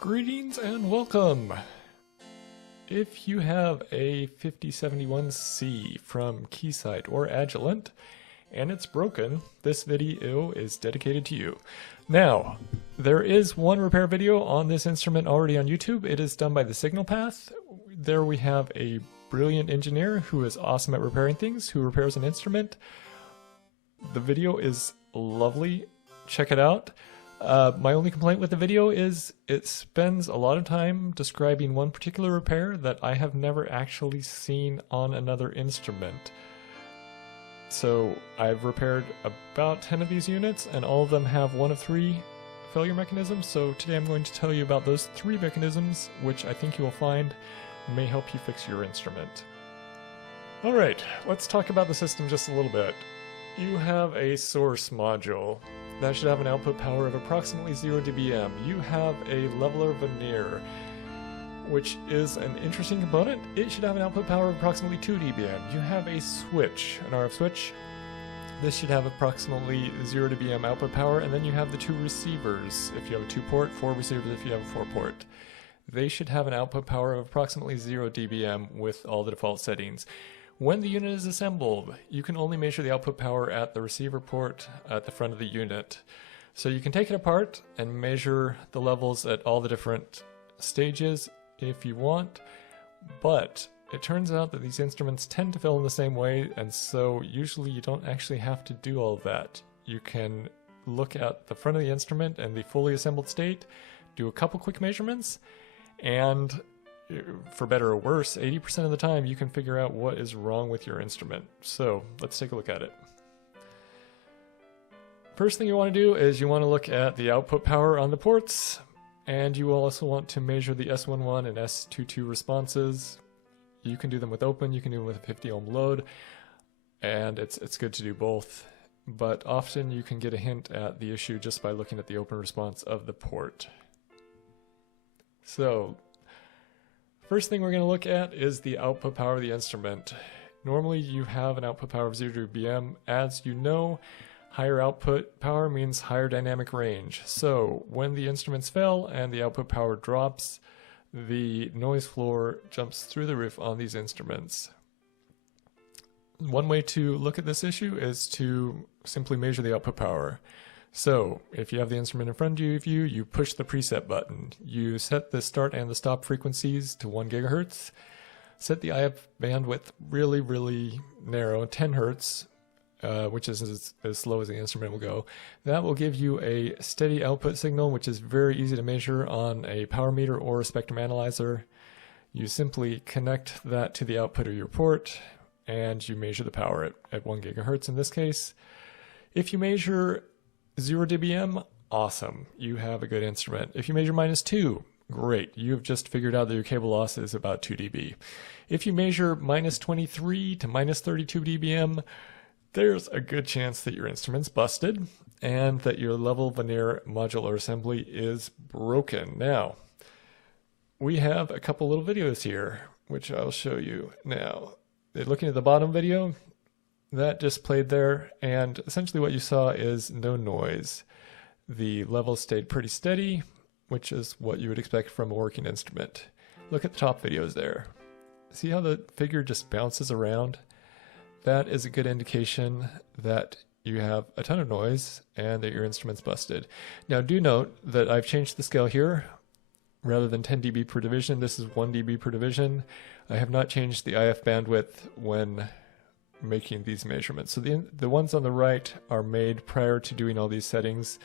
Greetings and welcome! If you have a E5071C from Keysight or Agilent and it's broken, this video is dedicated to you. Now, there is one repair video on this instrument already on YouTube. It is done by the Signal Path. There we have a brilliant engineer who is awesome at repairing things, who repairs an instrument. The video is lovely. Check it out. My only complaint with the video is it spends a lot of time describing one particular repair that I have never actually seen on another instrument. So I've repaired about 10 of these units and all of them have one of 3 failure mechanisms. So today I'm going to tell you about those 3 mechanisms, which I think you will find may help you fix your instrument. Alright, let's talk about the system just a little bit. You have a source module. That should have an output power of approximately 0 dBm. You have a leveler vernier, which is an interesting component. It should have an output power of approximately 2 dBm. You have a switch, an RF switch. This should have approximately 0 dBm output power, and then you have the 2 receivers. If you have a 2-port, 4 receivers if you have a 4-port. They should have an output power of approximately 0 dBm with all the default settings. When the unit is assembled, you can only measure the output power at the receiver port at the front of the unit. So you can take it apart and measure the levels at all the different stages if you want, but it turns out that these instruments tend to fail in the same way, and so usually you don't actually have to do all of that. You can look at the front of the instrument and the fully assembled state, do a couple quick measurements, and for better or worse, 80% of the time you can figure out what is wrong with your instrument. So let's take a look at it. First thing you want to do is you want to look at the output power on the ports, and you will also want to measure the S11 and S22 responses. You can do them with open, you can do them with a 50 ohm load, and it's good to do both, but often you can get a hint at the issue just by looking at the open response of the port. So first thing we're going to look at is the output power of the instrument. Normally you have an output power of 0 dBm. As you know, higher output power means higher dynamic range. So when the instruments fail and the output power drops, the noise floor jumps through the roof on these instruments. One way to look at this issue is to simply measure the output power. So if you have the instrument in front of you, you push the preset button. You set the start and the stop frequencies to 1 GHz. Set the IF bandwidth really, really narrow, 10 Hz, which is as slow as the instrument will go. That will give you a steady output signal, which is very easy to measure on a power meter or a spectrum analyzer. You simply connect that to the output of your port, and you measure the power at 1 GHz in this case. If you measure 0 dBm, awesome, you have a good instrument. If you measure -2, great, you've just figured out that your cable loss is about 2 dB. If you measure -23 to -32 dBm, there's a good chance that your instrument's busted and that your level vernier module or assembly is broken. Now, we have a couple little videos here, which I'll show you now. Looking at the bottom video, that just played there, and essentially what you saw is no noise. The level stayed pretty steady, which is what you would expect from a working instrument. Look at the top videos there. See how the figure just bounces around? That is a good indication that you have a ton of noise and that your instrument's busted. Now do note that I've changed the scale here. Rather than 10 dB per division, this is 1 dB per division. I have not changed the IF bandwidth when making these measurements. So the ones on the right are made prior to doing all these settings.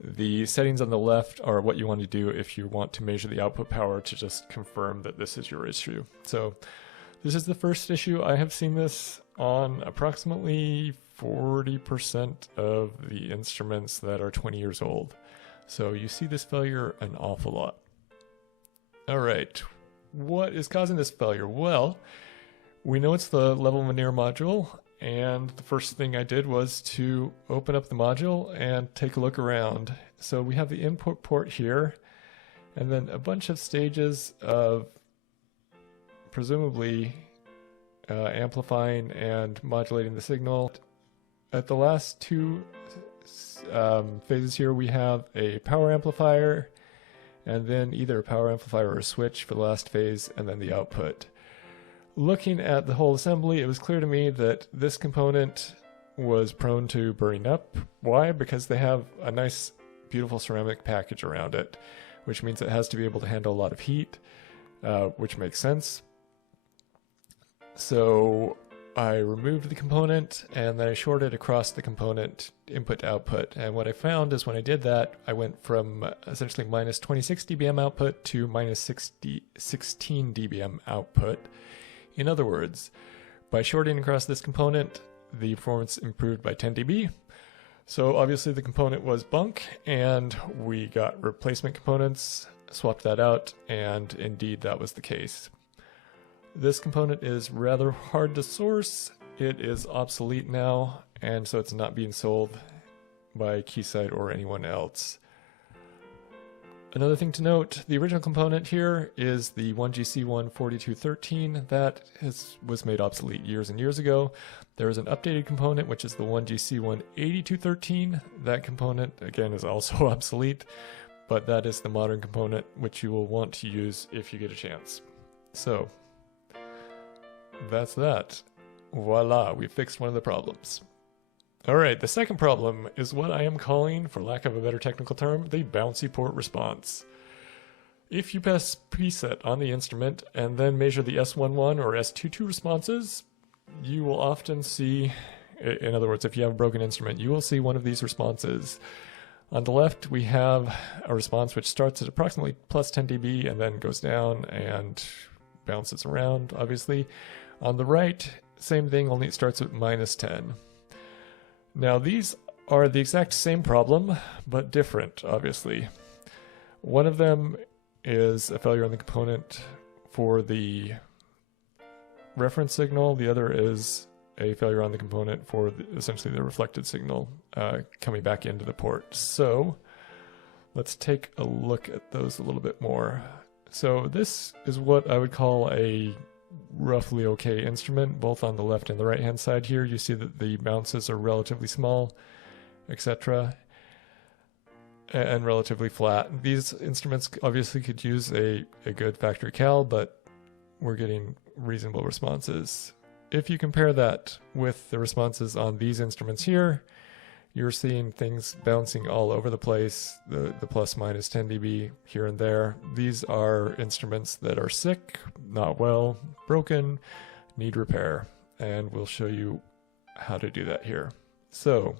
The settings on the left are what you want to do if you want to measure the output power to just confirm that this is your issue. So this is the first issue. I have seen this on approximately 40% of the instruments that are 20 years old. So you see this failure an awful lot. All right, what is causing this failure? Well, we know it's the level vernier module, and the first thing I did was to open up the module and take a look around. So we have the input port here, and then a bunch of stages of presumably amplifying and modulating the signal. At the last 2 phases here, we have a power amplifier and then either a power amplifier or a switch for the last phase, and then the output. Looking at the whole assembly, it was clear to me that this component was prone to burning up. Why? Because they have a nice, beautiful ceramic package around it, which means it has to be able to handle a lot of heat, which makes sense. So I removed the component and then I shorted across the component input to output. And what I found is when I did that, I went from essentially minus 26 dBm output to minus 16 dBm output. In other words, by shorting across this component, the performance improved by 10 dB. So obviously the component was bunk, and we got replacement components, swapped that out, and indeed that was the case. This component is rather hard to source. It is obsolete now, and so it's not being sold by Keysight or anyone else. Another thing to note, the original component here is the 1GC1 4213. That was made obsolete years and years ago. There is an updated component, which is the 1GC1 8213. That component, again, is also obsolete, but that is the modern component, which you will want to use if you get a chance. So, that's that. Voila, we fixed one of the problems. Alright, the second problem is what I am calling, for lack of a better technical term, the bouncy port response. If you press preset on the instrument and then measure the S11 or S22 responses, you will often see, in other words, if you have a broken instrument, you will see one of these responses. On the left, we have a response which starts at approximately plus 10 dB and then goes down and bounces around, obviously. On the right, same thing, only it starts at minus 10. Now these are the exact same problem, but different, obviously. One of them is a failure on the component for the reference signal. The other is a failure on the component for essentially the reflected signal coming back into the port. So let's take a look at those a little bit more. So this is what I would call a roughly okay instrument. Both on the left and the right hand side here, you see that the bounces are relatively small, etc., and relatively flat. These instruments obviously could use a good factory cal, but we're getting reasonable responses. If you compare that with the responses on these instruments here, you're seeing things bouncing all over the place, the plus minus 10 dB here and there. These are instruments that are sick, not well, broken, need repair, and we'll show you how to do that here. So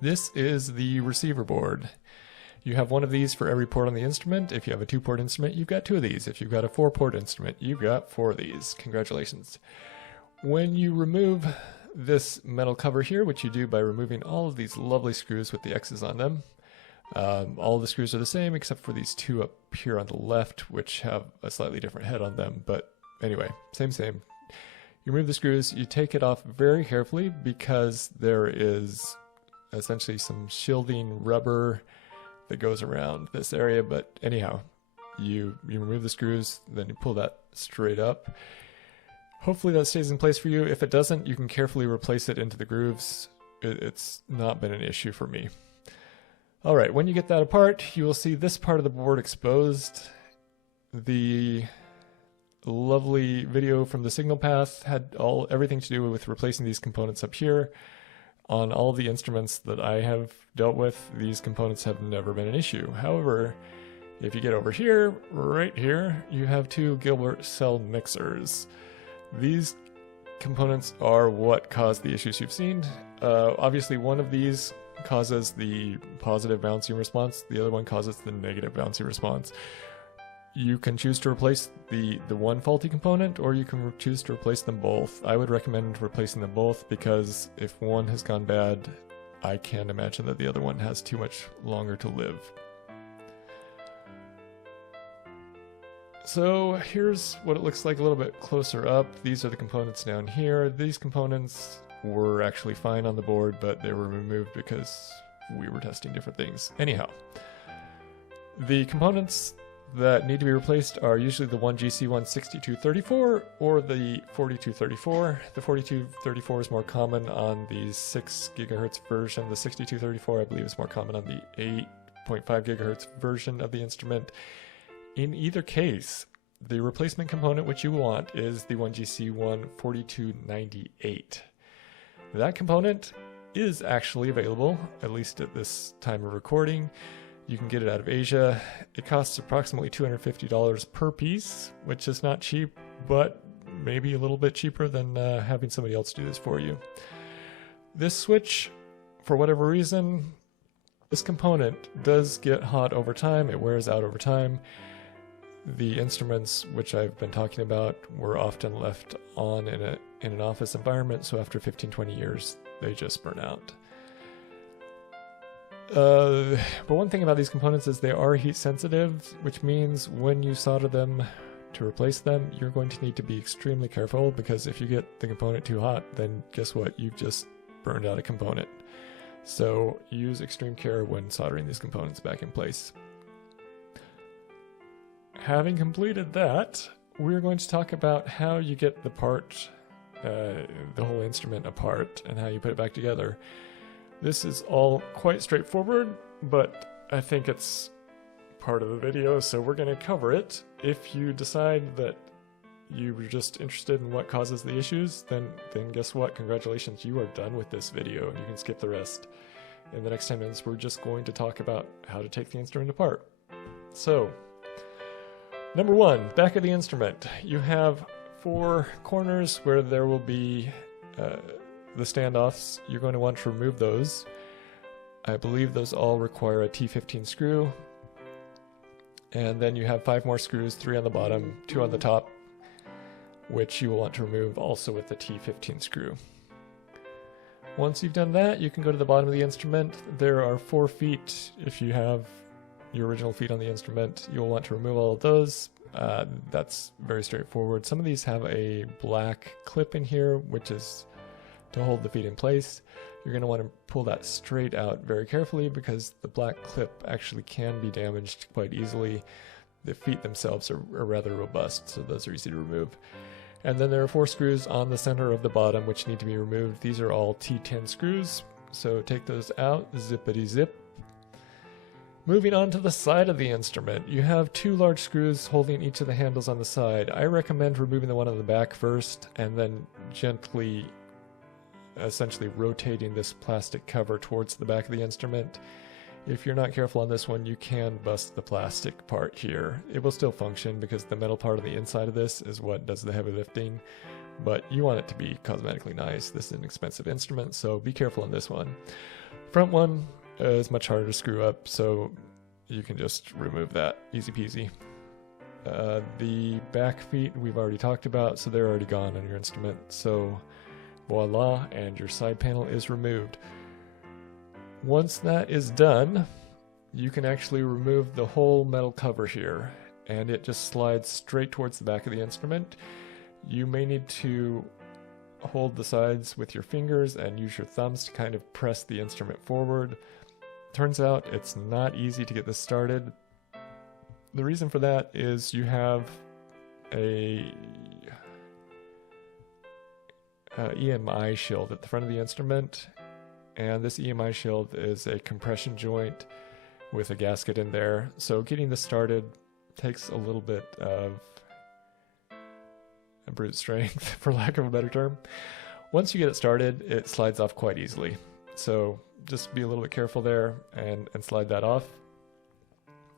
this is the receiver board. You have one of these for every port on the instrument. If you have a 2-port instrument, you've got 2 of these. If you've got a 4-port instrument, you've got 4 of these. Congratulations. When you remove this metal cover here, which you do by removing all of these lovely screws with the X's on them. All of the screws are the same except for these 2 up here on the left, which have a slightly different head on them, but anyway, same. You remove the screws, you take it off very carefully because there is essentially some shielding rubber that goes around this area, but anyhow, you remove the screws, then you pull that straight up. Hopefully that stays in place for you. If it doesn't, you can carefully replace it into the grooves. It's not been an issue for me. All right, when you get that apart, you will see this part of the board exposed. The lovely video from the signal path had everything to do with replacing these components up here. On all the instruments that I have dealt with, these components have never been an issue. However, if you get over here, right here, you have 2 Gilbert Cell Mixers. These components are what caused the issues you've seen. Obviously, one of these causes the positive bouncing response, the other one causes the negative bouncing response. You can choose to replace the one faulty component, or you can choose to replace them both. I would recommend replacing them both because if one has gone bad, I can't imagine that the other one has too much longer to live. So here's what it looks like a little bit closer up. These are the components down here. These components were actually fine on the board, but they were removed because we were testing different things. Anyhow, the components that need to be replaced are usually the 1GC1 6234 or the 4234. The 4234 is more common on the 6 GHz version. The 6234, I believe, is more common on the 0.5 gigahertz version of the instrument. In either case, the replacement component which you want is the 1GC14298. That component is actually available, at least at this time of recording. You can get it out of Asia. It costs approximately $250 per piece, which is not cheap, but maybe a little bit cheaper than having somebody else do this for you. This switch, for whatever reason, this component does get hot over time. It wears out over time. The instruments which I've been talking about were often left on in an office environment, so after 15-20 years, they just burn out. But one thing about these components is they are heat sensitive, which means when you solder them to replace them, you're going to need to be extremely careful, because if you get the component too hot, then guess what? You've just burned out a component. So use extreme care when soldering these components back in place. Having completed that, we're going to talk about how you get the part, the whole instrument apart, and how you put it back together. This is all quite straightforward, but I think it's part of the video, so we're going to cover it. If you decide that you were just interested in what causes the issues, then guess what? Congratulations, you are done with this video, and you can skip the rest. In the next 10 minutes, we're just going to talk about how to take the instrument apart. So, number one, back of the instrument. You have 4 corners where there will be the standoffs. You're going to want to remove those. I believe those all require a T15 screw. And then you have 5 more screws, 3 on the bottom, 2 on the top, which you will want to remove also with the T15 screw. Once you've done that, you can go to the bottom of the instrument. There are 4 feet. If you have your original feet on the instrument, you'll want to remove all of those. That's very straightforward. Some of these have a black clip in here, which is to hold the feet in place. You're going to want to pull that straight out very carefully, because the black clip actually can be damaged quite easily. The feet themselves are rather robust, so those are easy to remove. And then there are 4 screws on the center of the bottom which need to be removed. These are all T10 screws, so take those out, zippity zip. Moving on to the side of the instrument, you have 2 large screws holding each of the handles on the side. I recommend removing the one on the back first, and then gently, essentially rotating this plastic cover towards the back of the instrument. If you're not careful on this one, you can bust the plastic part here. It will still function because the metal part on the inside of this is what does the heavy lifting, but you want it to be cosmetically nice. This is an expensive instrument, so be careful on this one. Front one is much harder to screw up, so you can just remove that. Easy peasy. The back feet we've already talked about, so they're already gone on your instrument. So voila, and your side panel is removed. Once that is done, you can actually remove the whole metal cover here, and it just slides straight towards the back of the instrument. You may need to hold the sides with your fingers and use your thumbs to kind of press the instrument forward. Turns out it's not easy to get this started. The reason for that is you have a EMI shield at the front of the instrument, and this EMI shield is a compression joint with a gasket in there, so getting this started takes a little bit of brute strength, for lack of a better term. Once you get it started, it slides off quite easily, so just be a little bit careful there and slide that off.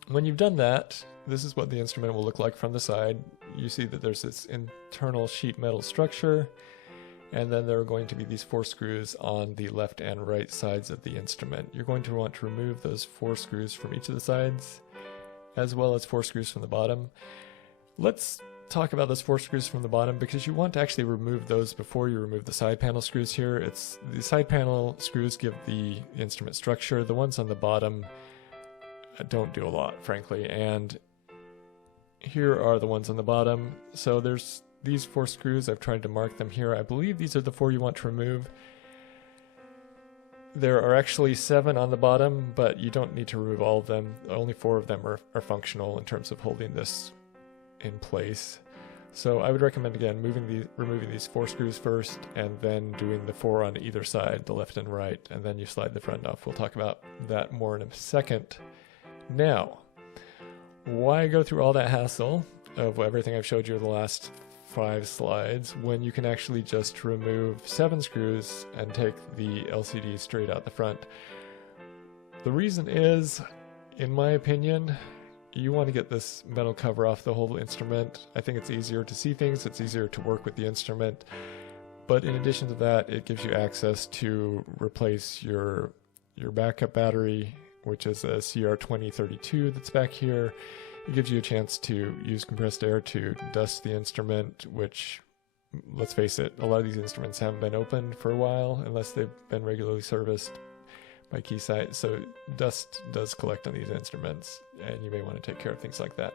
When you've done that, this is what the instrument will look like from the side. You see that there's this internal sheet metal structure, and then there are going to be these 4 screws on the left and right sides of the instrument. You're going to want to remove those 4 screws from each of the sides, as well as 4 screws from the bottom. Let's talk about those 4 screws from the bottom, because you want to actually remove those before you remove the side panel screws here. The side panel screws give the instrument structure. The ones on the bottom don't do a lot, frankly, and here are the ones on the bottom. So there's these 4 screws. I've tried to mark them here. I believe these are the 4 you want to remove. There are actually 7 on the bottom, but you don't need to remove all of them. Only 4 of them are functional in terms of holding this in place. So I would recommend, again, removing these 4 screws first, and then doing the 4 on either side, the left and right, and then you slide the front off. We'll talk about that more in a second. Now, why go through all that hassle of everything I've showed you in the last 5 slides when you can actually just remove 7 screws and take the LCD straight out the front? The reason is, in my opinion, you want to get this metal cover off the whole instrument. I think it's easier to see things, it's easier to work with the instrument, but in addition to that, it gives you access to replace your backup battery, which is a CR2032 that's back here. It gives you a chance to use compressed air to dust the instrument, which, let's face it, a lot of these instruments haven't been opened for a while unless they've been regularly serviced by Keysight, so dust does collect on these instruments, and you may want to take care of things like that.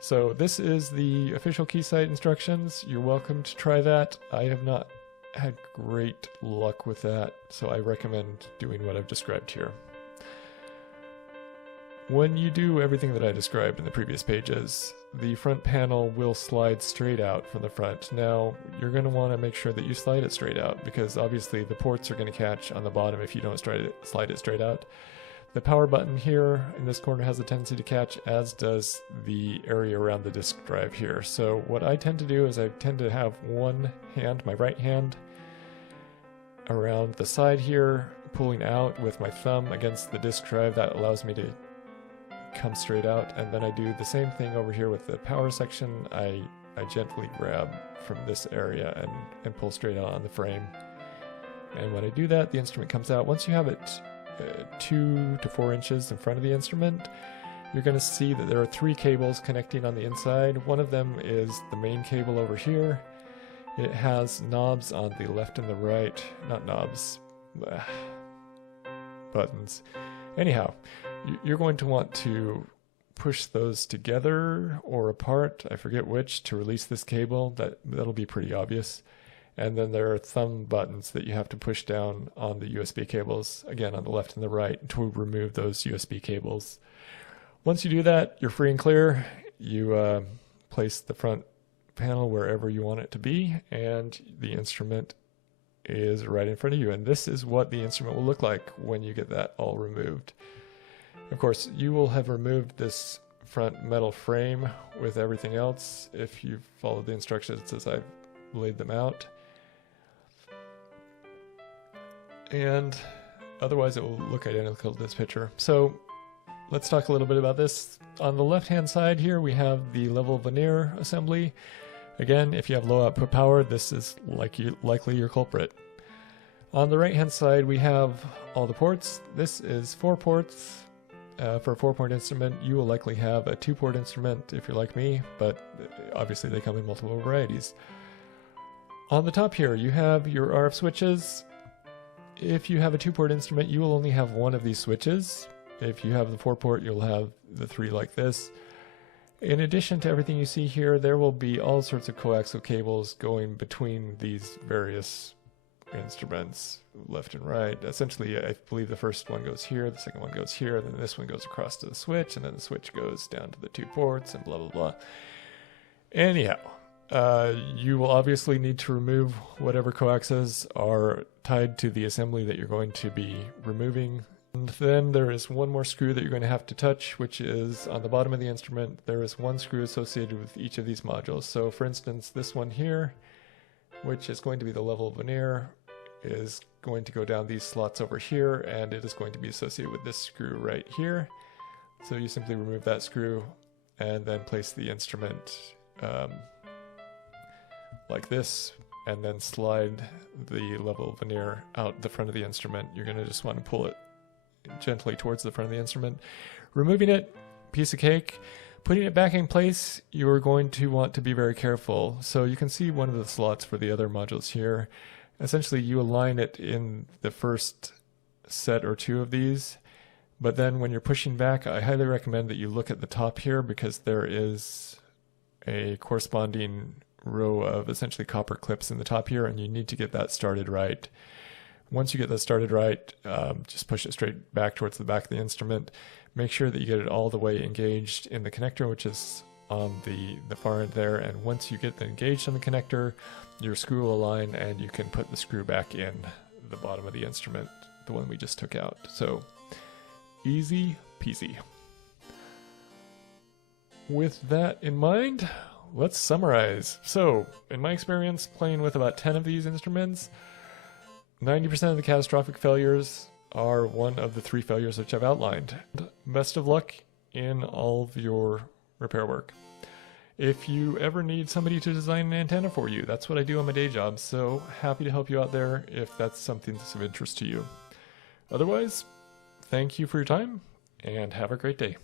So this is the official Keysight instructions. You're welcome to try that. I have not had great luck with that, so I recommend doing what I've described here. When you do everything that I described in the previous pages, the front panel will slide straight out from the front. Now, you're going to want to make sure that you slide it straight out, because obviously the ports are going to catch on the bottom if you don't slide it straight out. The power button here in this corner has a tendency to catch, as does the area around the disk drive here. So what I tend to do is I tend to have one hand, my right hand, around the side here, pulling out with my thumb against the disk drive. That allows me to come straight out, and then I do the same thing over here with the power section. I gently grab from this area and pull straight out on the frame. And when I do that, the instrument comes out. Once you have it 2 to 4 inches in front of the instrument, you're going to see that there are 3 cables connecting on the inside. One of them is the main cable over here. It has knobs on the left and the right, not knobs, buttons. Anyhow, you're going to want to push those together or apart, I forget which, to release this cable. That'll be pretty obvious. And then there are thumb buttons that you have to push down on the USB cables, again on the left and the right, to remove those USB cables. Once you do that, you're free and clear. You place the front panel wherever you want it to be, and the instrument is right in front of you. And this is what the instrument will look like when you get that all removed. Of course, you will have removed this front metal frame with everything else if you've followed the instructions as I've laid them out. And otherwise it will look identical to this picture. So let's talk a little bit about this. On the left-hand side here, we have the level vernier assembly. Again, if you have low output power, this is likely your culprit. On the right-hand side, we have all the ports. This is 4 ports. For a 4-port instrument. You will likely have a 2-port instrument if you're like me, but obviously they come in multiple varieties. On the top here, you have your RF switches. If you have a 2-port instrument, you will only have 1 of these switches. If you have the 4-port, you'll have the 3 like this. In addition to everything you see here, there will be all sorts of coaxial cables going between these various instruments, left and right. Essentially, I believe the first one goes here, the second one goes here, then this one goes across to the switch, and then the switch goes down to the 2 ports, and blah, blah, blah. Anyhow, you will obviously need to remove whatever coaxes are tied to the assembly that you're going to be removing. And then there is one more screw that you're going to have to touch, which is on the bottom of the instrument. There is 1 screw associated with each of these modules. So for instance, this one here, which is going to be the level vernier, is going to go down these slots over here, and it is going to be associated with this screw right here. So you simply remove that screw and then place the instrument like this, and then slide the level vernier out the front of the instrument. You're going to just want to pull it gently towards the front of the instrument. Removing it, piece of cake. Putting it back in place, you're going to want to be very careful. So you can see one of the slots for the other modules here. Essentially, you align it in the first set or 2 of these, but then when you're pushing back, I highly recommend that you look at the top here, because there is a corresponding row of essentially copper clips in the top here, and you need to get that started right. Once you get that started right, just push it straight back towards the back of the instrument. Make sure that you get it all the way engaged in the connector, which is on the far end there, and once you get it engaged on the connector, your screw will align and you can put the screw back in the bottom of the instrument, the one we just took out. So easy peasy. with that in mind, let's summarize. So, in my experience playing with about 10 of these instruments, 90% of the catastrophic failures are one of the 3 failures which I've outlined. Best of luck in all of your repair work. If you ever need somebody to design an antenna for you, that's what I do on my day job, so happy to help you out there if that's something that's of interest to you. Otherwise, thank you for your time, and have a great day.